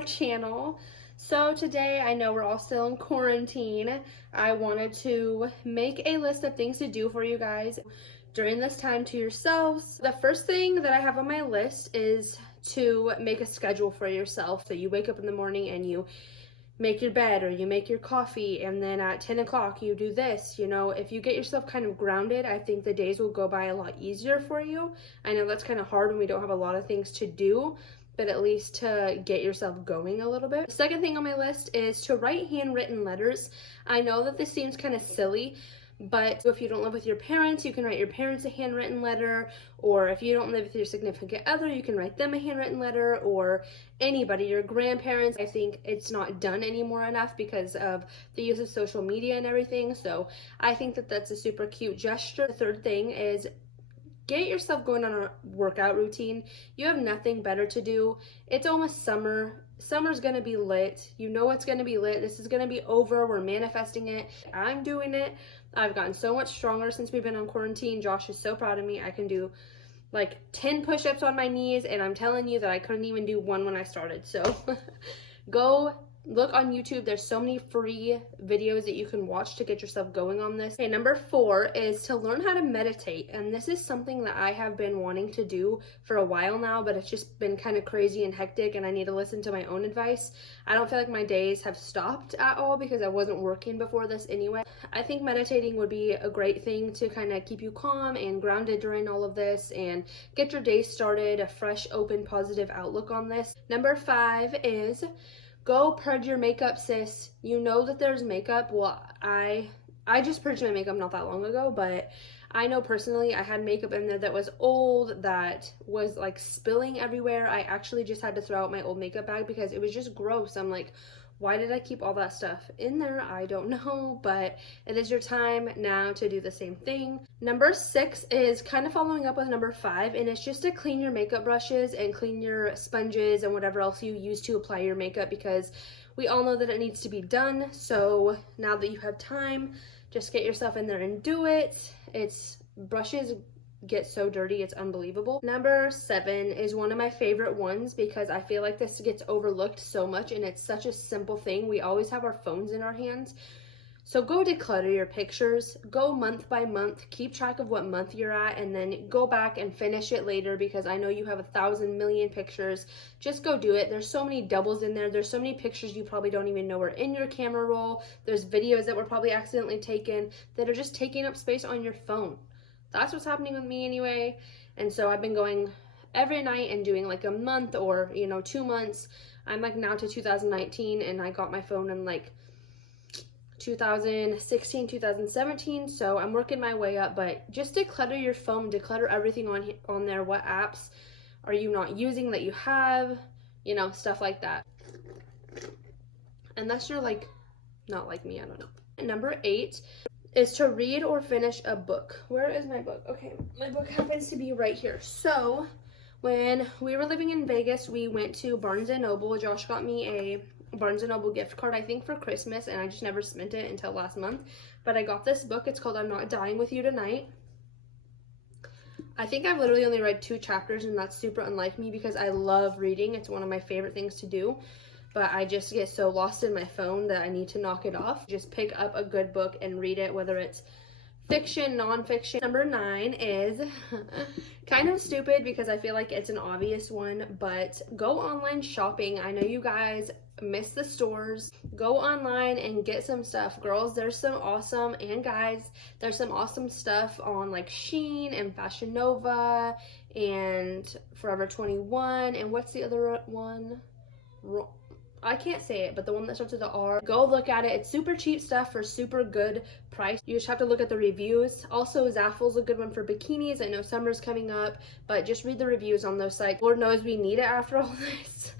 our channel. So today, I know we're all still in quarantine. I wanted to make a list of things to do for you guys during this time to yourselves. The first thing that I have on my list is to make a schedule for yourself. So you wake up in the morning and you make your bed or you make your coffee, and then at 10 o'clock you do this. You know, if you get yourself kind of grounded, I think the days will go by a lot easier for you. I know that's kind of hard when we don't have a lot of things to do, but at least to get yourself going a little bit. The second thing on my list is to write handwritten letters. I know that this seems kind of silly, but if you don't live with your parents, you can write your parents a handwritten letter, or if you don't live with your significant other, you can write them a handwritten letter, or anybody, your grandparents. I think it's not done anymore enough because of the use of social media and everything, so I think that that's a super cute gesture. The third thing is get yourself going on a workout routine. You have nothing better to do. It's almost summer. Summer's gonna be lit. You know it's gonna be lit. This is gonna be over. We're manifesting it. I'm doing it. I've gotten so much stronger since we've been on quarantine. Josh is so proud of me. I can do like 10 push-ups on my knees, and I'm telling you that I couldn't even do one when I started. So go look on YouTube. There's so many free videos that you can watch to get yourself going on this. Okay, number 4 is to learn how to meditate. And this is something that I have been wanting to do for a while now, but it's just been kind of crazy and hectic, and I need to listen to my own advice. I don't feel like my days have stopped at all because I wasn't working before this anyway. I think meditating would be a great thing to kind of keep you calm and grounded during all of this and get your day started, a fresh, open, positive outlook on this. Number 5 is go purge your makeup, sis. You know that there's makeup. Well, I just purged my makeup not that long ago, but I know personally I had makeup in there that was old, that was like spilling everywhere. I actually just had to throw out my old makeup bag because it was just gross. I'm like, why did I keep all that stuff in there? I don't know, but it is your time now to do the same thing. Number 6 is kind of following up with number 5, and it's just to clean your makeup brushes and clean your sponges and whatever else you use to apply your makeup, because we all know that it needs to be done. So now that you have time, just get yourself in there and do it. Brushes get so dirty, it's unbelievable. Number 7 is one of my favorite ones because I feel like this gets overlooked so much, and it's such a simple thing. We always have our phones in our hands. So go declutter your pictures. Go month by month, keep track of what month you're at, and then go back and finish it later, because I know you have 1,000 million pictures. Just go do it. There's so many doubles in there. There's so many pictures you probably don't even know were in your camera roll. There's videos that were probably accidentally taken that are just taking up space on your phone. That's what's happening with me anyway. And so I've been going every night and doing like a month or, 2 months. I'm like now to 2019, and I got my phone in like 2016, 2017. So I'm working my way up, but just declutter your phone, declutter everything on there. What apps are you not using that you have, stuff like that. Unless you're like, not like me, I don't know. Number 8 is to read or finish a book. Where is my book? Okay, my book happens to be right here. So when we were living in Vegas, we went to Barnes & Noble. Josh got me a Barnes & Noble gift card, I think for Christmas, and I just never spent it until last month. But I got this book. It's called I'm Not Dying With You Tonight. I think I've literally only read 2 chapters, and that's super unlike me because I love reading. It's one of my favorite things to do. But I just get so lost in my phone that I need to knock it off. Just pick up a good book and read it, whether it's fiction, nonfiction. Number 9 is kind of stupid because I feel like it's an obvious one, but go online shopping. I know you guys miss the stores. Go online and get some stuff. Girls, there's some awesome, and guys, there's some awesome stuff on like Shein and Fashion Nova and Forever 21, and what's the other one? I can't say it, but the one that starts with the R. Go look at it. It's super cheap stuff for super good price. You just have to look at the reviews. Also, Zaffel's a good one for bikinis. I know summer's coming up, but just read the reviews on those sites. Lord knows we need it after all this.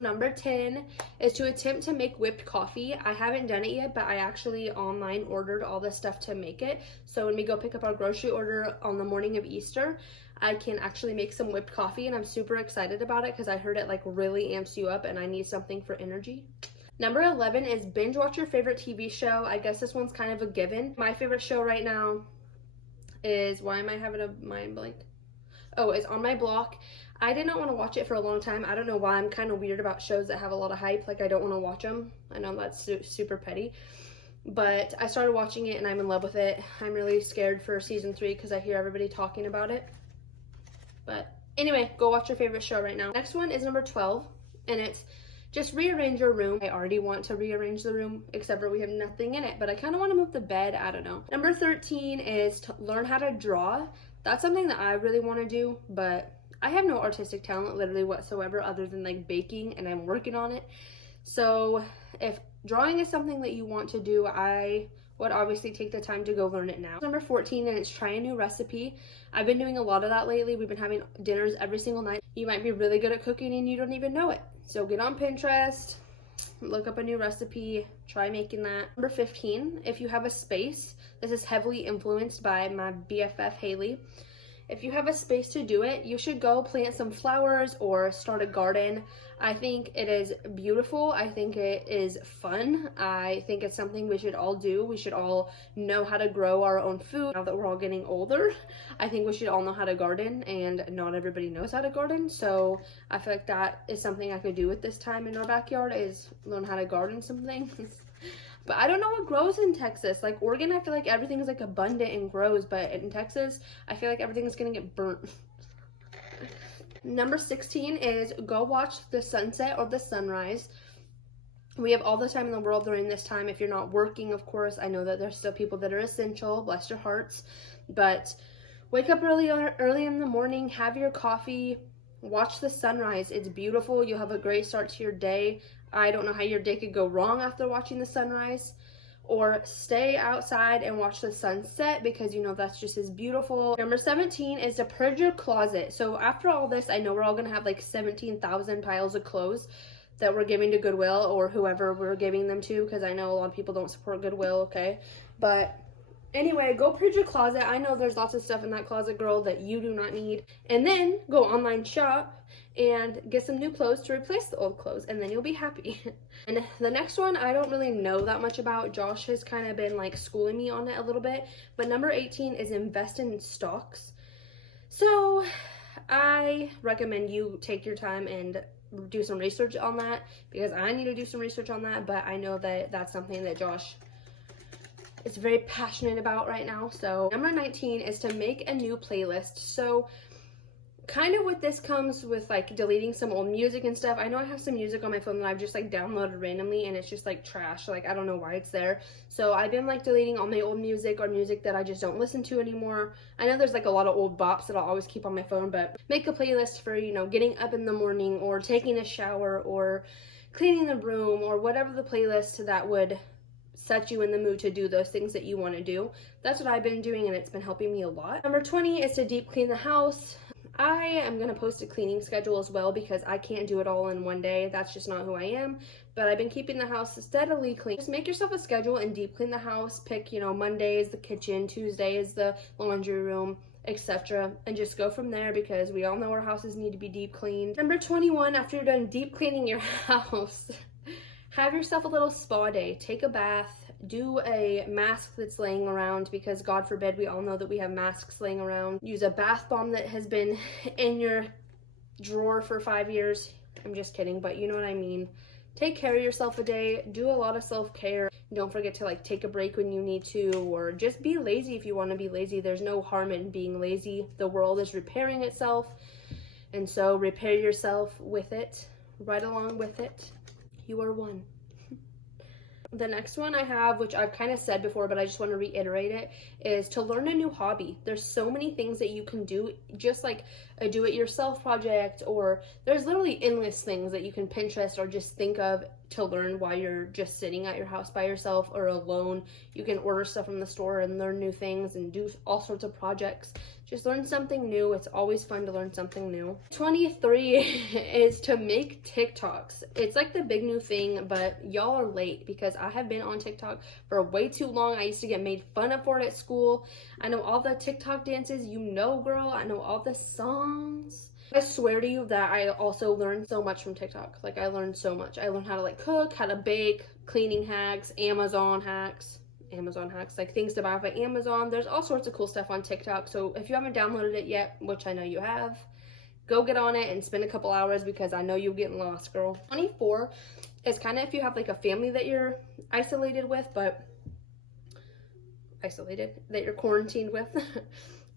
Number 10 is to attempt to make whipped coffee. I haven't done it yet, but I actually online ordered all the stuff to make it. So when we go pick up our grocery order on the morning of Easter, I can actually make some whipped coffee, and I'm super excited about it because I heard it like really amps you up, and I need something for energy. Number 11 is binge watch your favorite TV show. I guess this one's kind of a given. My favorite show right now is, why am I having a mind blank? Oh, it's On My Block. I did not want to watch it for a long time. I don't know why. I'm kind of weird about shows that have a lot of hype. Like, I don't want to watch them. I know that's super petty. But I started watching it and I'm in love with it. I'm really scared for season 3 because I hear everybody talking about it. But anyway, go watch your favorite show right now. Next one is number 12, and it's just rearrange your room. I already want to rearrange the room, except for we have nothing in it, but I kind of want to move the bed. I don't know. Number 13 is to learn how to draw. That's something that I really want to do, but I have no artistic talent literally whatsoever other than like baking, and I'm working on it. So if drawing is something that you want to do, I would obviously take the time to go learn it now. Number 14, and it's try a new recipe. I've been doing a lot of that lately. We've been having dinners every single night. You might be really good at cooking and you don't even know it. So get on Pinterest, look up a new recipe, try making that. Number 15, if you have a space, this is heavily influenced by my BFF Haley. If you have a space to do it, you should go plant some flowers or start a garden. I think it is beautiful. I think it is fun. I think it's something we should all do. We should all know how to grow our own food. Now that we're all getting older, I think we should all know how to garden, and not everybody knows how to garden. So I feel like that is something I could do at this time in our backyard, is learn how to garden some things. But I don't know what grows in Texas. Like Oregon, I feel like everything is like abundant and grows, but in Texas, I feel like everything is gonna get burnt. Number 16 is go watch the sunset or the sunrise. We have all the time in the world during this time. If you're not working, of course, I know that there's still people that are essential, bless your hearts, but wake up early in the morning, have your coffee, watch the sunrise. It's beautiful. You'll have a great start to your day. I don't know how your day could go wrong after watching the sunrise. Or stay outside and watch the sunset, because you know that's just as beautiful. Number 17 is to purge your closet. So after all this, I know we're all gonna have like 17,000 piles of clothes that we're giving to Goodwill or whoever we're giving them to, because I know a lot of people don't support Goodwill, okay? But anyway, go purge your closet. I know there's lots of stuff in that closet, girl, that you do not need. And then go online shop and get some new clothes to replace the old clothes, and then you'll be happy. And the next one, I don't really know that much about. Josh has kind of been like schooling me on it a little bit, but number 18 is invest in stocks. So I recommend you take your time and do some research on that, because I need to do some research on that, but I know that that's something that Josh is very passionate about right now. So number 19 is to make a new playlist. So kind of with this comes with like deleting some old music and stuff. I know I have some music on my phone that I've just like downloaded randomly, and it's just like trash. Like I don't know why it's there. So I've been like deleting all my old music or music that I just don't listen to anymore. I know there's like a lot of old bops that I'll always keep on my phone, but make a playlist for, you know, getting up in the morning or taking a shower or cleaning the room or whatever the playlist that would set you in the mood to do those things that you want to do. That's what I've been doing, and it's been helping me a lot. Number 20 is to deep clean the house. I am going to post a cleaning schedule as well, because I can't do it all in one day. That's just not who I am. But I've been keeping the house steadily clean. Just make yourself a schedule and deep clean the house. Pick, you know, Monday is the kitchen, Tuesday is the laundry room, etc. And just go from there, because we all know our houses need to be deep cleaned. Number 21, after you're done deep cleaning your house, have yourself a little spa day. Take a bath. Do a mask that's laying around, because God forbid, we all know that we have masks laying around. Use a bath bomb that has been in your drawer for 5 years. I'm just kidding, but you know what I mean. Take care of yourself a day. Do a lot of self-care. Don't forget to like take a break when you need to, or just be lazy if you want to be lazy. There's no harm in being lazy. The world is repairing itself, and so repair yourself with it, right along with it. You are one. The next one I have, which I've kind of said before, but I just want to reiterate it, is to learn a new hobby. There's so many things that you can do, just like a do-it-yourself project, or there's literally endless things that you can Pinterest or just think of to learn while you're just sitting at your house by yourself or alone. You can order stuff from the store and learn new things and do all sorts of projects. Just learn something new. It's always fun to learn something new. 23 is to make TikToks. It's like the big new thing, but y'all are late, because I have been on TikTok for way too long. I used to get made fun of for it at school. I know all the TikTok dances, you know, girl. I know all the songs. I swear to you that I also learned so much from TikTok. Like, I learned so much. I learned how to like cook, how to bake, cleaning hacks, Amazon hacks, like things to buy off of Amazon. There's all sorts of cool stuff on TikTok. So if you haven't downloaded it yet, which I know you have, go get on it and spend a couple hours because I know you're getting lost, girl. 24 is kind of if you have like a family that you're isolated with, that you're quarantined with.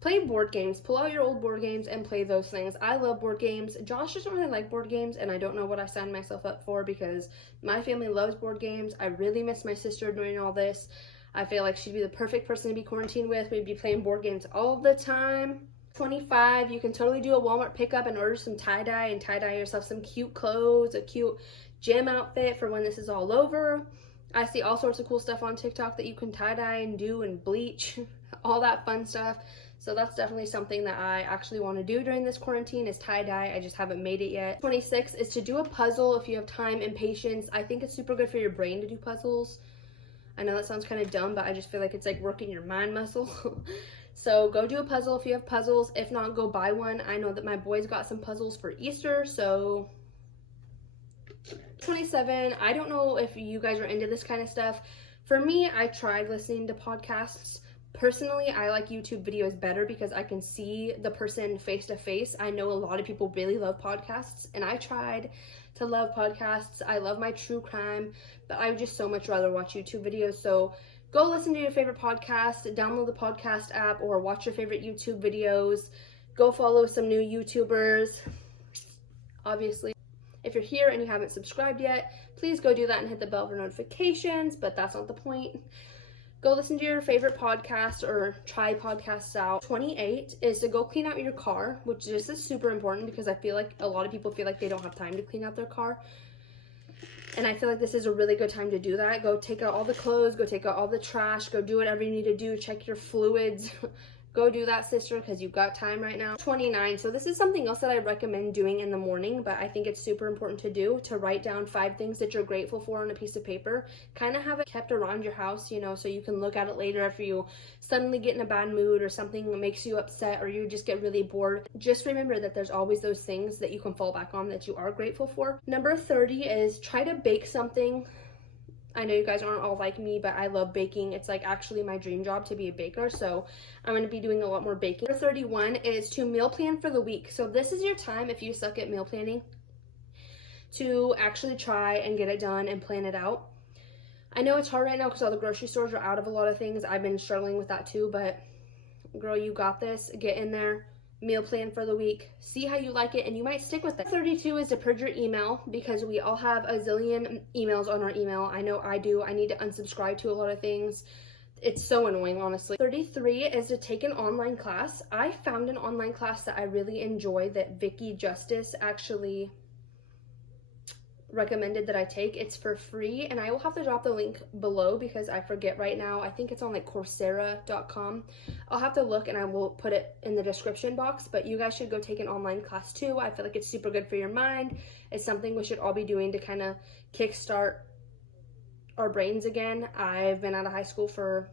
Play board games. Pull out your old board games and play those things. I love board games. Josh doesn't really like board games, and I don't know what I signed myself up for because my family loves board games. I really miss my sister during all this. I feel like she'd be the perfect person to be quarantined with. We'd be playing board games all the time. 25, you can totally do a Walmart pickup and order some tie-dye and tie-dye yourself some cute clothes, a cute gym outfit for when this is all over. I see all sorts of cool stuff on TikTok that you can tie-dye and do and bleach, all that fun stuff. So that's definitely something that I actually want to do during this quarantine is tie-dye. I just haven't made it yet. 26 is to do a puzzle if you have time and patience. I think it's super good for your brain to do puzzles. I know that sounds kind of dumb, but I just feel like it's like working your mind muscle. So go do a puzzle if you have puzzles. If not, go buy one. I know that my boys got some puzzles for Easter, so 27, I don't know if you guys are into this kind of stuff. For me, I tried listening to podcasts. Personally, I like YouTube videos better because I can see the person face to face. I know a lot of people really love podcasts, and I tried to love podcasts. I love my true crime, but I would just so much rather watch YouTube videos. So go listen to your favorite podcast, download the podcast app, or watch your favorite YouTube videos. Go follow some new YouTubers. Obviously, if you're here and you haven't subscribed yet, please go do that and hit the bell for notifications, but that's not the point. Go listen to your favorite podcast or try podcasts out. 28 is to go clean out your car, which this is super important because I feel like a lot of people feel like they don't have time to clean out their car. And I feel like this is a really good time to do that. Go take out all the clothes, go take out all the trash, go do whatever you need to do, check your fluids. Go do that, sister, because you've got time right now. 29, so this is something else that I recommend doing in the morning, but I think it's super important to do, to write down 5 things that you're grateful for on a piece of paper. Kind of have it kept around your house, you know, so you can look at it later if you suddenly get in a bad mood or something makes you upset or you just get really bored. Just remember that there's always those things that you can fall back on that you are grateful for. Number 30 is try to bake something. I know you guys aren't all like me, but I love baking. It's like actually my dream job to be a baker, so I'm going to be doing a lot more baking. Number 31 is to meal plan for the week. So this is your time, if you suck at meal planning, to actually try and get it done and plan it out. I know it's hard right now because all the grocery stores are out of a lot of things. I've been struggling with that too, but girl, you got this. Get in there. Meal plan for the week, see how you like it, and you might stick with it. 32 is to purge your email because we all have a zillion emails on our email. I know I do. I need to unsubscribe to a lot of things. It's so annoying, honestly. 33 is to take an online class. I found an online class that I really enjoy that Vicky Justice actually recommended that I take. It's for free, and I will have to drop the link below because I forget right now. I think it's on like Coursera.com. I'll have to look and I will put it in the description box, but you guys should go take an online class too. I feel like it's super good for your mind. It's something we should all be doing to kind of kickstart our brains again. I've been out of high school for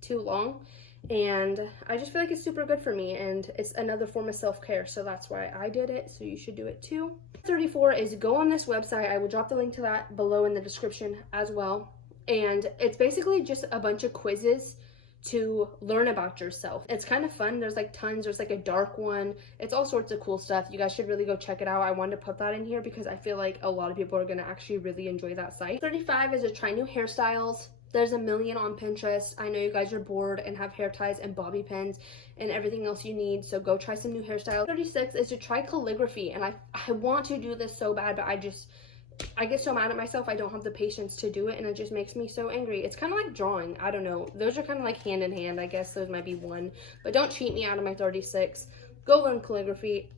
too long, and I just feel like it's super good for me, and it's another form of self-care, so that's why I did it, so you should do it too. 34 is go on this website. I will drop the link to that below in the description as well, and it's basically just a bunch of quizzes to learn about yourself. It's kind of fun. There's like tons. There's like a dark one. It's all sorts of cool stuff. You guys should really go check it out. I wanted to put that in here because I feel like a lot of people are going to actually really enjoy that site. 35 is to try new hairstyles. There's a million on Pinterest. I know you guys are bored and have hair ties and bobby pins and everything else you need, so go try some new hairstyles. 36 is to try calligraphy, and I want to do this so bad, but I get so mad at myself. I don't have the patience to do it, and it just makes me so angry. It's kind of like drawing. I don't know. Those are kind of like hand in hand. I guess those might be one, but don't cheat me out of my 36. Go learn calligraphy.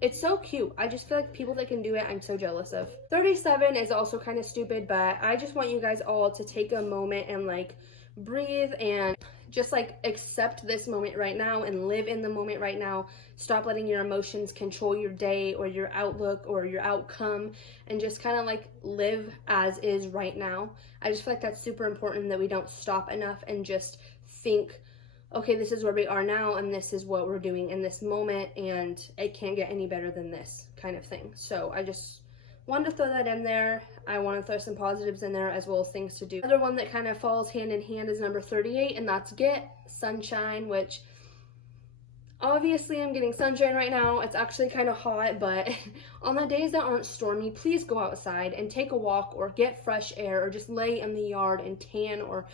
It's so cute. I just feel like people that can do it, I'm so jealous of. 37 is also kind of stupid, but I just want you guys all to take a moment and like breathe and just like accept this moment right now and live in the moment right now. Stop letting your emotions control your day or your outlook or your outcome, and just kind of like live as is right now. I just feel like that's super important, that we don't stop enough and just think, okay, this is where we are now and this is what we're doing in this moment and it can't get any better than this kind of thing. So I just wanted to throw that in there. I want to throw some positives in there as well as things to do. Another one that kind of falls hand in hand is number 38, and that's get sunshine, which Obviously, I'm getting sunshine right now. It's actually kind of hot, but on the days that aren't stormy, please go outside and take a walk or get fresh air or just lay in the yard and tan or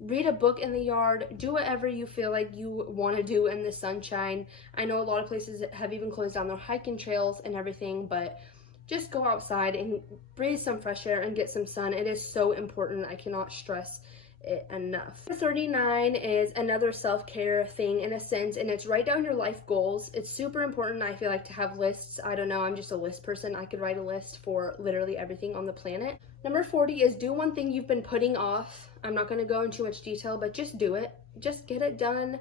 read a book in the yard. Do whatever you feel like you want to do in the sunshine. I know a lot of places have even closed down their hiking trails and everything, but just go outside and breathe some fresh air and get some sun. It is so important. I cannot stress it enough. 39 is another self-care thing in a sense, and it's write down your life goals. It's super important, I feel like, to have lists. I don't know, I'm just a list person. I could write a list for literally everything on the planet. Number 40 is do one thing you've been putting off. I'm not going to go into much detail, but just do it. Just get it done.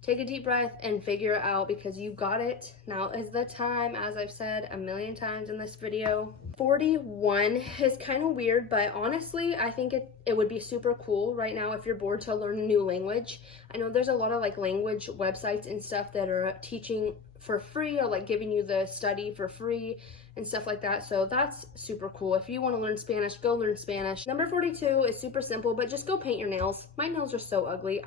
Take a deep breath and figure it out, because you got it. Now is the time, as I've said a million times in this video. 41 is kind of weird, but honestly, I think it would be super cool right now if you're bored to learn a new language. I know there's a lot of like language websites and stuff that are teaching for free, or like giving you the study for free and stuff like that. So that's super cool. If you want to learn Spanish, go learn Spanish. Number 42 is super simple, but just go paint your nails. My nails are so ugly.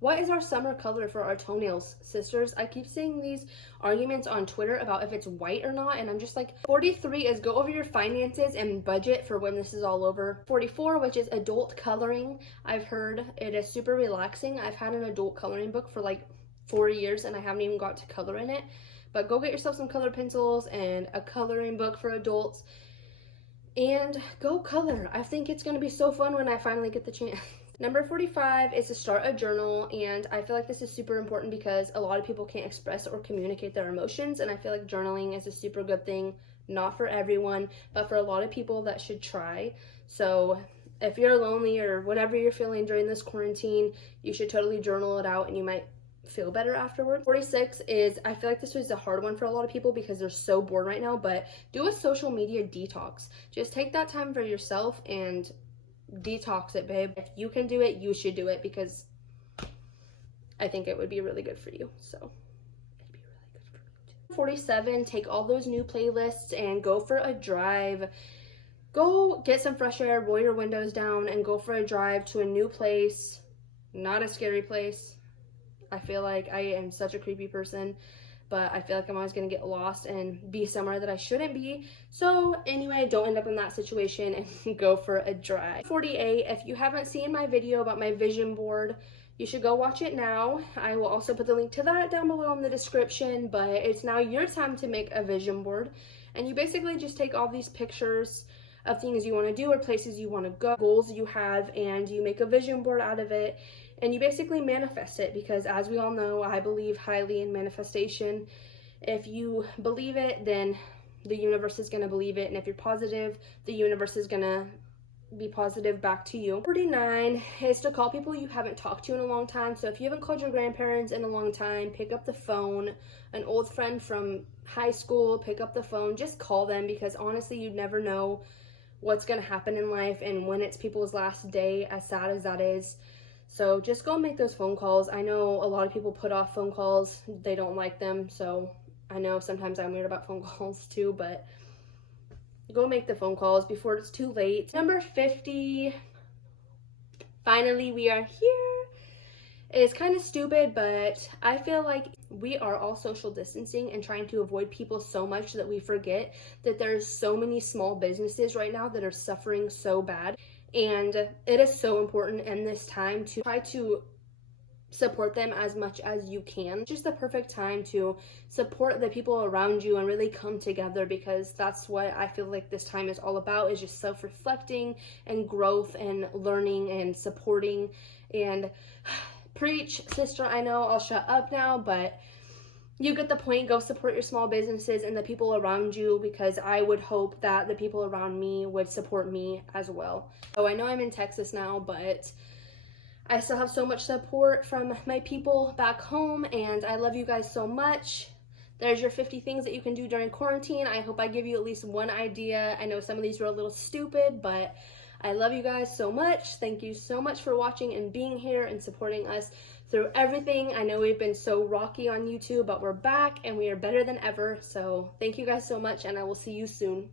What is our summer color for our toenails, sisters? I keep seeing these arguments on Twitter about if it's white or not, and I'm just like, 43 is go over your finances and budget for when this is all over. 44, which is adult coloring. I've heard it is super relaxing. I've had an adult coloring book for like 4 years, and I haven't even got to color in it. But go get yourself some color pencils and a coloring book for adults, and go color. I think it's going to be so fun when I finally get the chance. Number 45 is to start a journal, and I feel like this is super important because a lot of people can't express or communicate their emotions, and I feel like journaling is a super good thing, not for everyone, but for a lot of people that should try. So if you're lonely or whatever you're feeling during this quarantine, you should totally journal it out, and you might feel better afterward. 46 is, I feel like this was a hard one for a lot of people because they're so bored right now, but do a social media detox. Just take that time for yourself and detox it, babe. If you can do it, you should do it, because I think it would be really good for you. So it'd be really good for me too. 47, take all those new playlists and go for a drive. Go get some fresh air, roll your windows down, and go for a drive to a new place. Not a scary place. I feel like I am such a creepy person, but I feel like I'm always going to get lost and be somewhere that I shouldn't be. So anyway, don't end up in that situation and go for a drive. 48, if you haven't seen my video about my vision board, you should go watch it now. I will also put the link to that down below in the description, but it's now your time to make a vision board. And you basically just take all these pictures of things you want to do or places you want to go, goals you have, and you make a vision board out of it. And you basically manifest it, because as we all know, I believe highly in manifestation. If you believe it, then the universe is going to believe it. And if you're positive, the universe is going to be positive back to you. 49 is to call people you haven't talked to in a long time. So if you haven't called your grandparents in a long time, pick up the phone. An old friend from high school, pick up the phone. Just call them, because honestly, you never know what's going to happen in life and when it's people's last day, as sad as that is. So just go make those phone calls. I know a lot of people put off phone calls. They don't like them. So I know sometimes I'm weird about phone calls too, but go make the phone calls before it's too late. Number 50, finally we are here. It's kind of stupid, but I feel like we are all social distancing and trying to avoid people so much that we forget that there's so many small businesses right now that are suffering so bad. And it is so important in this time to try to support them as much as you can. Just the perfect time to support the people around you and really come together, because that's what I feel like this time is all about, is just self-reflecting and growth and learning and supporting. And preach, sister. I know I'll shut up now, but you get the point. Go support your small businesses and the people around you, because I would hope that the people around me would support me as well. So I know I'm in Texas now, but I still have so much support from my people back home, and I love you guys so much. There's your 50 things that you can do during quarantine. I hope I give you at least one idea. I know some of these were a little stupid, but I love you guys so much. Thank you so much for watching and being here and supporting us through everything. I know we've been so rocky on YouTube, but we're back and we are better than ever. So thank you guys so much, and I will see you soon.